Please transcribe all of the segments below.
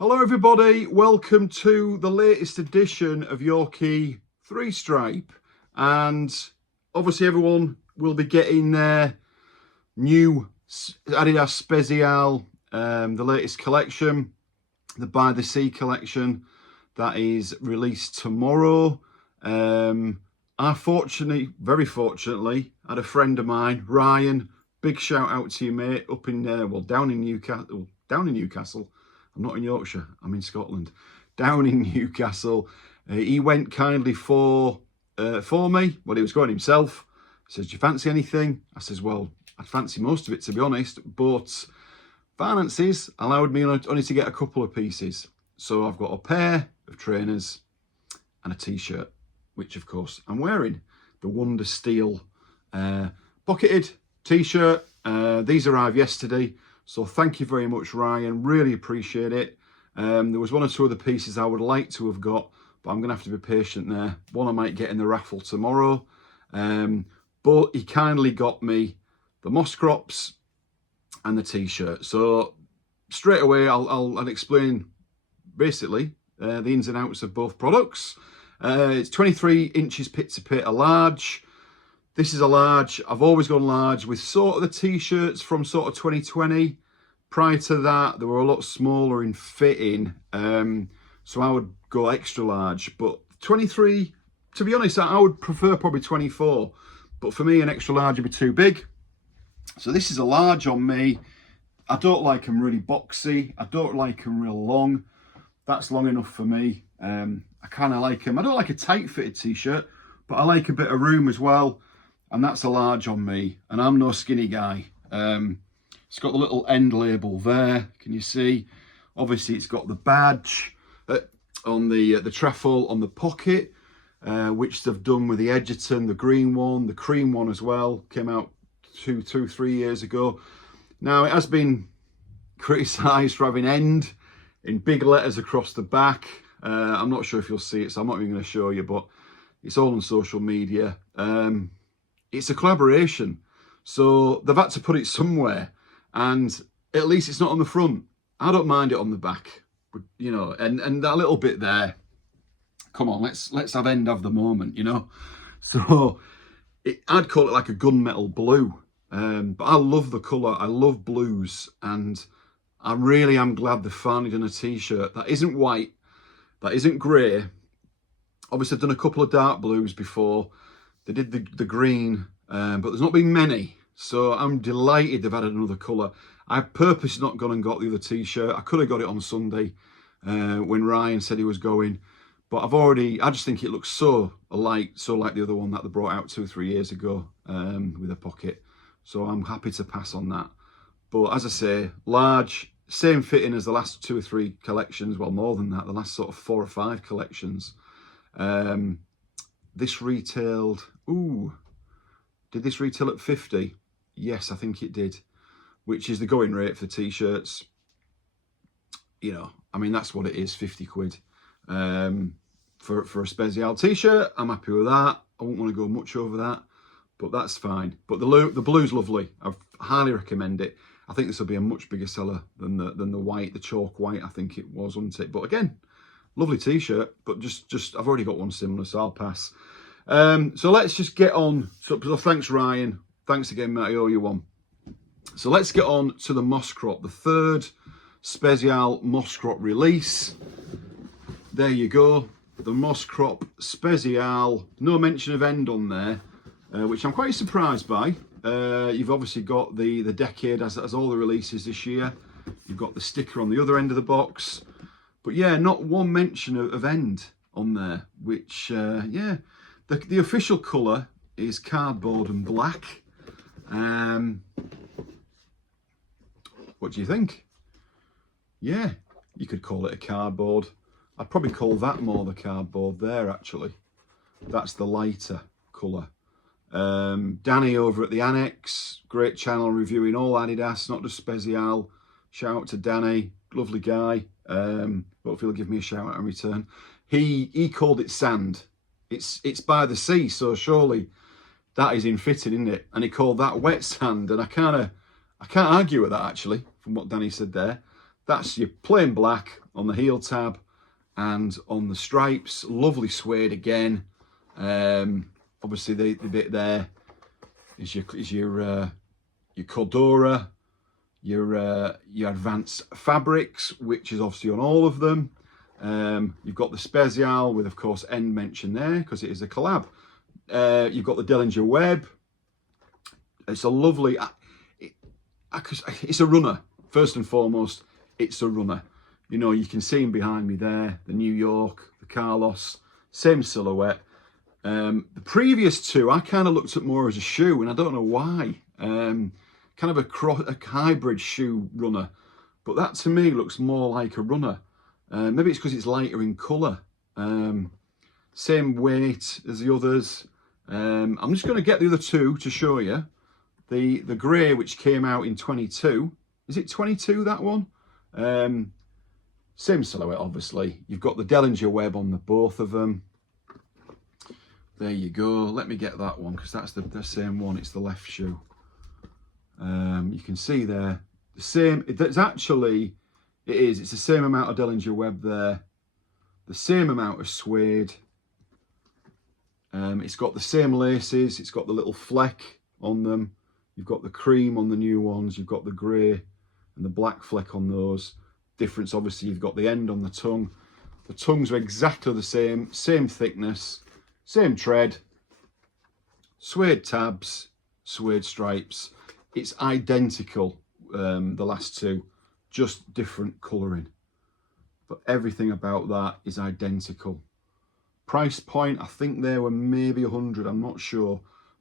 Hello everybody, welcome to the latest edition of Yorkshire 3-stripe, and obviously everyone will be getting their new Adidas Spezial, the latest collection, the By the Sea collection that is released tomorrow. I very fortunately had a friend of mine, Ryan, big shout out to you mate, up in down in Newcastle. I'm not in Yorkshire, I'm in Scotland. Down in Newcastle. He went kindly for me. Well, he was going himself. He says, do you fancy anything? I says, well, I'd fancy most of it, to be honest, but finances allowed me only to get a couple of pieces. So I've got a pair of trainers and a t-shirt, which of course I'm wearing. The Wonder Steel pocketed t-shirt. These arrived yesterday. So thank you very much, Ryan. Really appreciate it. There was one or two other pieces I would like to have got, but I'm going to have to be patient there. One I might get in the raffle tomorrow. But he kindly got me the Moscrops and the t-shirt. So straight away, I'll explain basically the ins and outs of both products. It's 23 inches pit to pit, a large. This is a large. I've always gone large with sort of the t-shirts from sort of 2020. Prior to that, they were a lot smaller in fitting. So I would go extra large. But 23, to be honest, I would prefer probably 24. But for me, an extra large would be too big. So this is a large on me. I don't like them really boxy. I don't like them real long. That's long enough for me. I kind of like them. I don't like a tight fitted t-shirt, but I like a bit of room as well. And that's a large on me, and I'm no skinny guy. It's got the little end label there, can you see? Obviously it's got the badge on the trefoil on the pocket, which they've done with the Edgerton, the green one, the cream one as well, came out 3 years ago. Now it has been criticised for having end in big letters across the back. I'm not sure if you'll see it, so I'm not even going to show you, but it's all on social media. It's a collaboration, so they've had to put it somewhere, and at least it's not on the front. I don't mind it on the back, but, you know, and that little bit there. Come on, let's have end of the moment, you know. So I'd call it like a gunmetal blue, but I love the colour. I love blues, and I really am glad they finally done a t-shirt that isn't white, that isn't grey. Obviously, I've done a couple of dark blues before. They did the green, but there's not been many. So I'm delighted they've added another colour. I've purposely not gone and got the other t-shirt. I could have got it on Sunday when Ryan said he was going. But I just think it looks so like the other one that they brought out 2 or 3 years ago with a pocket. So I'm happy to pass on that. But as I say, large, same fitting as the last 2 or 3 collections. Well, more than that, the last sort of 4 or 5 collections. This retailed, did this retail at 50? Yes, I think it did, which is the going rate for t-shirts. You know, I mean, that's what it is, 50 quid. For a Spezial t-shirt, I'm happy with that. I won't want to go much over that, but that's fine. But the blue's lovely. I highly recommend it. I think this will be a much bigger seller than the white, the chalk white, I think it was, wasn't it? But again, lovely t-shirt, but just I've already got one similar, so I'll pass. So let's just get on. So thanks, Ryan. Thanks again, mate. I owe you one. So let's get on to the Moscrop, the 3rd Spezial Moscrop release. There you go. The Moscrop Spezial. No mention of end on there, which I'm quite surprised by. You've obviously got the decade as all the releases this year. You've got the sticker on the other end of the box. But yeah, not one mention of end on there, which, yeah. The official colour is cardboard and black. What do you think? Yeah, you could call it a cardboard. I'd probably call that more the cardboard there, actually. That's the lighter colour. Danny over at the Annex, great channel reviewing all Adidas, not just Spezial. Shout out to Danny, lovely guy. Hopefully he'll give me a shout out in return. He called it sand. It's by the sea, so surely that is in fitting, isn't it? And he called that wet sand, and I can't argue with that, actually, from what Danny said there. That's your plain black on the heel tab and on the stripes. Lovely suede again. Obviously the bit there is your Cordura, your advanced fabrics, which is obviously on all of them. You've got the Spezial with, of course, end mentioned there because it is a collab. You've got the Lendl Web. It's a lovely, it's a runner. First and foremost, it's a runner. You know, you can see him behind me there, the New York, the Carlos, same silhouette. The previous two, I kind of looked at more as a shoe, and I don't know why. Kind of a hybrid shoe runner, but that to me looks more like a runner. Maybe it's because it's lighter in colour. Same weight as the others. I'm just going to get the other two to show you. The grey, which came out in 22. Is it 22, that one? Same silhouette, obviously. You've got the Lendl Web on the both of them. There you go. Let me get that one, because that's the same one. It's the left shoe. You can see there, the same. It's actually, it's the same amount of Lendl Web there. The same amount of suede. It's got the same laces. It's got the little fleck on them. You've got the cream on the new ones. You've got the grey and the black fleck on those. Difference, obviously, you've got the end on the tongue. The tongues are exactly the same thickness, same tread, suede tabs, suede stripes. It's identical, the last two, just different colouring. But everything about that is identical. Price point, I think they were maybe 100, I'm not sure.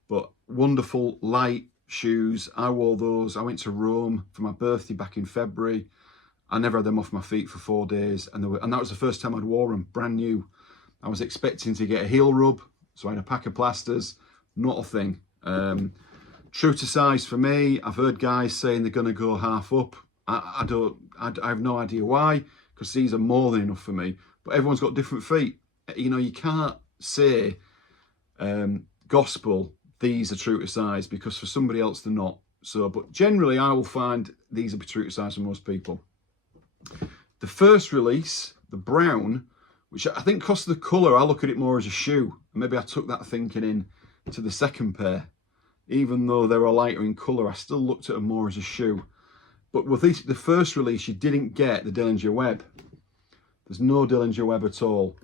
But wonderful light shoes. I wore those. I went to Rome for my birthday back in February. I never had them off my feet for 4 days, and that was the first time I'd worn them, brand new. I was expecting to get a heel rub, so I had a pack of plasters. Not a thing. True to size for me. I've heard guys saying they're going to go half up. I have no idea why, because these are more than enough for me. But everyone's got different feet. You know, you can't say gospel these are true to size, because for somebody else they're not. So, but generally I will find these will be true to size for most people. The first release, the brown, which I think cost the colour, I look at it more as a shoe. Maybe I took that thinking in to the second pair. Even though they were lighter in colour, I still looked at them more as a shoe. But with the first release, you didn't get the Lendl Web. There's no Lendl Web at all.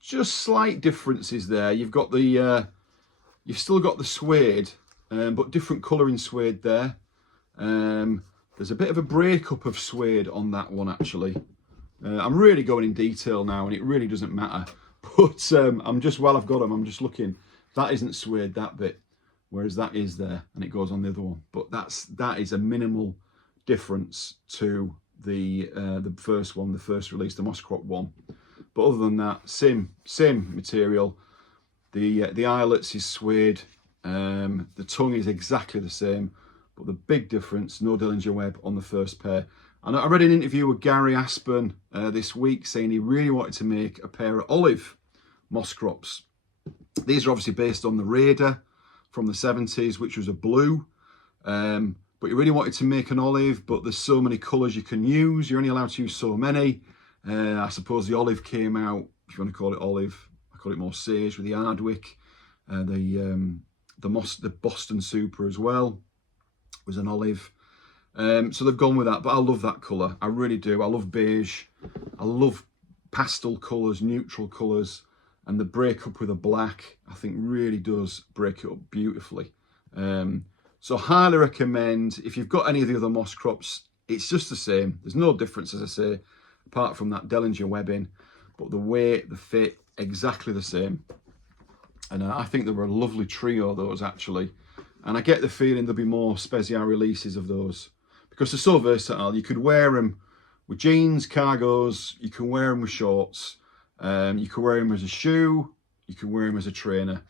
Just slight differences there. You've got the, you've still got the suede, but different colouring suede there. There's a bit of a breakup of suede on that one, actually. I'm really going in detail now, and it really doesn't matter. But I'm just, while I've got them, I'm just looking. That isn't suede, that bit, whereas that is there, and it goes on the other one. But that is a minimal difference to the first one, the first release, the Moscrop one. But other than that, same material. The eyelets is suede. The tongue is exactly the same. But the big difference, no Lendl Web on the first pair. And I read an interview with Gary Aspen this week saying he really wanted to make a pair of olive Moscrops. These are obviously based on the Raider from the 70s, which was a blue. But he really wanted to make an olive, but there's so many colours you can use. You're only allowed to use so many. I suppose the olive came out, if you want to call it olive. I call it more sage with the Hardwick. The Boston Super as well was an olive. So they've gone with that, but I love that colour. I really do. I love beige. I love pastel colours, neutral colours, and the breakup with a black, I think really does break it up beautifully. So highly recommend. If you've got any of the other Moscrops, it's just the same. There's no difference, as I say, apart from that Lendl webbing, but the weight, the fit, exactly the same. And I think they were a lovely trio, those, actually. And I get the feeling there'll be more Spezial releases of those, because they're so versatile. You could wear them with jeans, cargos, you can wear them with shorts, you can wear them as a shoe, you can wear them as a trainer.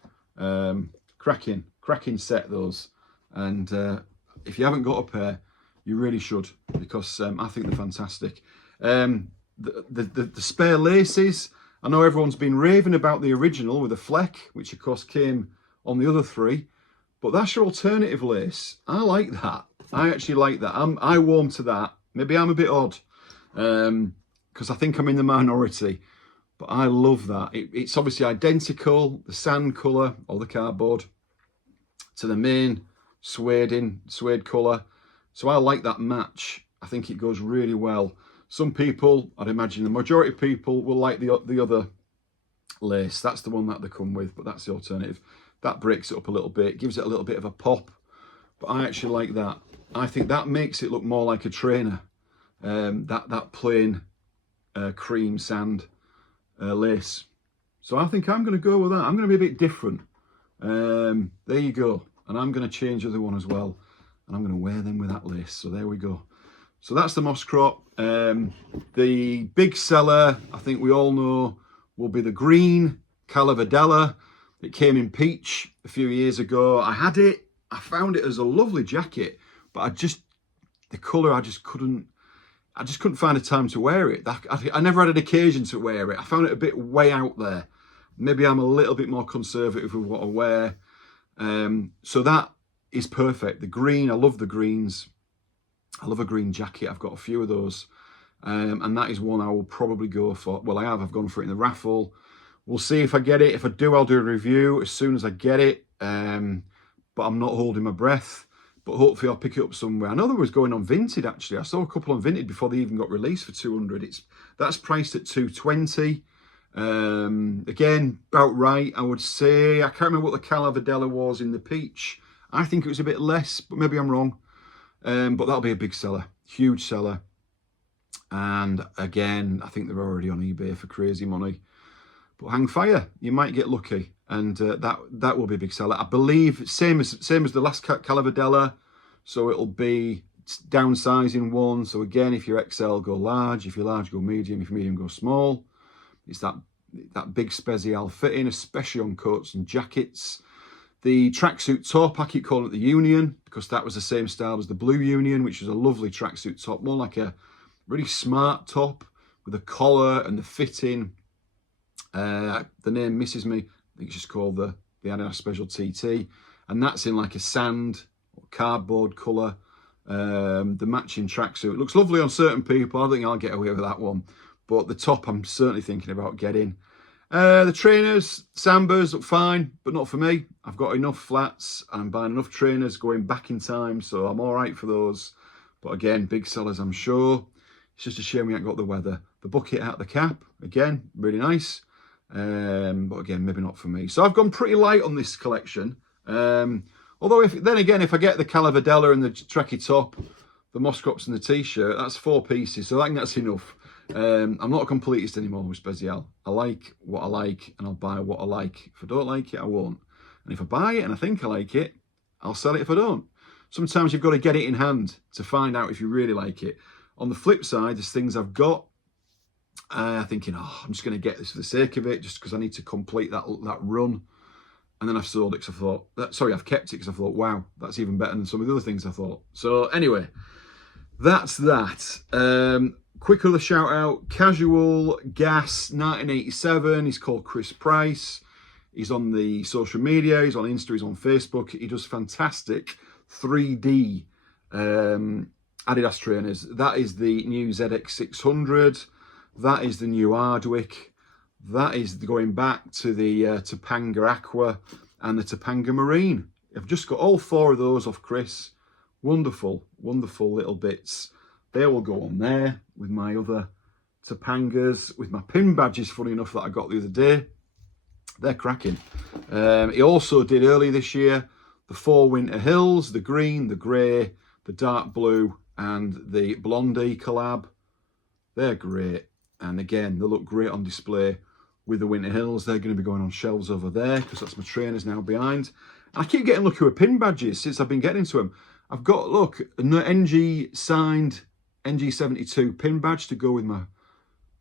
Cracking set, those. And if you haven't got a pair, you really should, because I think they're fantastic. The spare laces, I know everyone's been raving about the original with the fleck, which of course came on the other three, but that's your alternative lace. I like that. I actually like that. I warm to that. Maybe I'm a bit odd. because I think I'm in the minority. But I love that. It's obviously identical, the sand colour or the cardboard, to the main suede colour. So I like that match. I think it goes really well. Some people, I'd imagine the majority of people, will like the other lace. That's the one that they come with, but that's the alternative. That breaks it up a little bit, gives it a little bit of a pop. But I actually like that. I think that makes it look more like a trainer. That plain cream sand lace. So I think I'm going to go with that. I'm going to be a bit different. There you go. And I'm going to change the other one as well. And I'm going to wear them with that lace. So there we go. So that's the Moscrop. The big seller, I think we all know, will be the green Calavadella. It came in peach a few years ago. I had it. I found it as a lovely jacket, but the colour, I just couldn't find a time to wear it. I never had an occasion to wear it. I found it a bit way out there. Maybe I'm a little bit more conservative with what I wear. So that is perfect. The green, I love the greens. I love a green jacket. I've got a few of those. And that is one I will probably go for. Well, I've gone for it in the raffle. We'll see if I get it. If I do, I'll do a review as soon as I get it. But I'm not holding my breath. But hopefully I'll pick it up somewhere. I know there was going on Vinted, actually. I saw a couple on Vinted before they even got released for 200. That's priced at 220. Again, about right, I would say. I can't remember what the Calavadella was in the peach. I think it was a bit less, but maybe I'm wrong. But that'll be a big seller, huge seller. And again, I think they're already on eBay for crazy money. But hang fire, you might get lucky, and that will be a big seller. I believe same as the last Calavadella, so it'll be downsizing one. So again, if you're XL, go large. If you're large, go medium. If you're medium, go small. It's that big Spezial fitting, especially on coats and jackets. The tracksuit top, I keep calling it the Union, because that was the same style as the Blue Union, which was a lovely tracksuit top, more like a really smart top with a collar and the fitting. The name misses me. I think it's just called the Adidas Special TT, and that's in like a sand or cardboard colour. The matching tracksuit, it looks lovely on certain people. I think I'll get away with that one, but the top I'm certainly thinking about getting. The trainers, Sambas look fine, but not for me. I've got enough flats and I'm buying enough trainers going back in time, so I'm all right for those. But again, big sellers, I'm sure. It's just a shame we haven't got the weather. The bucket out the cap, again, really nice. But again, maybe not for me. So I've gone pretty light on this collection. Although, if I get the Calavadella and the Trekkie top, the Moscrops and the t-shirt, that's 4 pieces. So I think that's enough. I'm not a completist anymore with Spezial. I like what I like, and I'll buy what I like. If I don't like it, I won't. And if I buy it and I think I like it, I'll sell it if I don't. Sometimes you've got to get it in hand to find out if you really like it. On the flip side, there's things I've got thinking, oh, I'm just going to get this for the sake of it, just because I need to complete that run. And then I've sold it because I thought, sorry, I've kept it because I thought, wow, that's even better than some of the other things I thought. So anyway, that's that. Quick other shout out, Casual Gas 1987. He's called Chris Price. He's on the social media, he's on Insta, he's on Facebook. He does fantastic 3D Adidas trainers. That is the new ZX600. That is the new Hardwick. That is going back to the Topanga Aqua and the Topanga Marine. I've just got all 4 of those off Chris. Wonderful, wonderful little bits. They will go on there with my other Topangas, with my pin badges, funny enough, that I got the other day. They're cracking. He also did earlier this year the 4 Winter Hills, the green, the grey, the dark blue, and the blondie collab. They're great. And again, they look great on display with the Winter Hills. They're going to be going on shelves over there because that's my trainers now behind. And I keep getting lucky with pin badges since I've been getting into them. I've got, look, an NG signed NG72 pin badge to go with my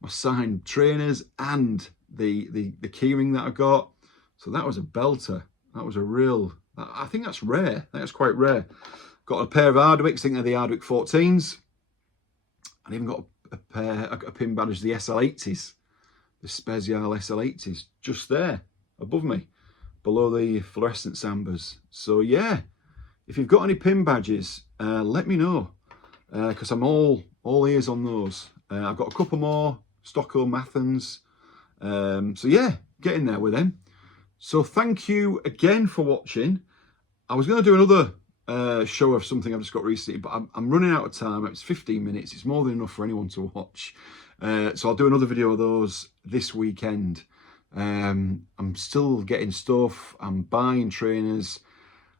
signed trainers and the keyring that I got. So that was a belter. That was a real, I think that's rare. That's quite rare. Got a pair of Hardwicks, I think they're the Hardwick 14s. I even got a pin badge, the SL80s, the Spezial SL80s, just there above me, below the fluorescent Sambas. So yeah, if you've got any pin badges, let me know, because I'm all ears on those. I've got a couple more, Stockholm, Athens. So yeah, get in there with them. So thank you again for watching. I was going to do another show of something I've just got recently, but I'm running out of time. It's 15 minutes. It's more than enough for anyone to watch. So I'll do another video of those this weekend. I'm still getting stuff. I'm buying trainers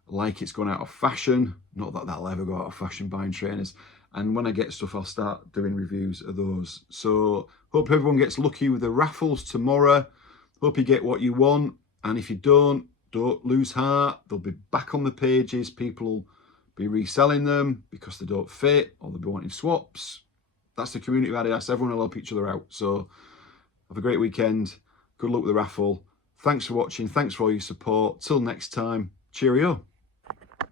like it's gone out of fashion. Not that that'll ever go out of fashion, buying trainers. And when I get stuff, I'll start doing reviews of those. So hope everyone gets lucky with the raffles tomorrow. Hope you get what you want. And if you don't lose heart. They'll be back on the pages. People will be reselling them because they don't fit, or they'll be wanting swaps. That's the community of Adidas. Everyone will help each other out. So have a great weekend. Good luck with the raffle. Thanks for watching. Thanks for all your support. Till next time. Cheerio.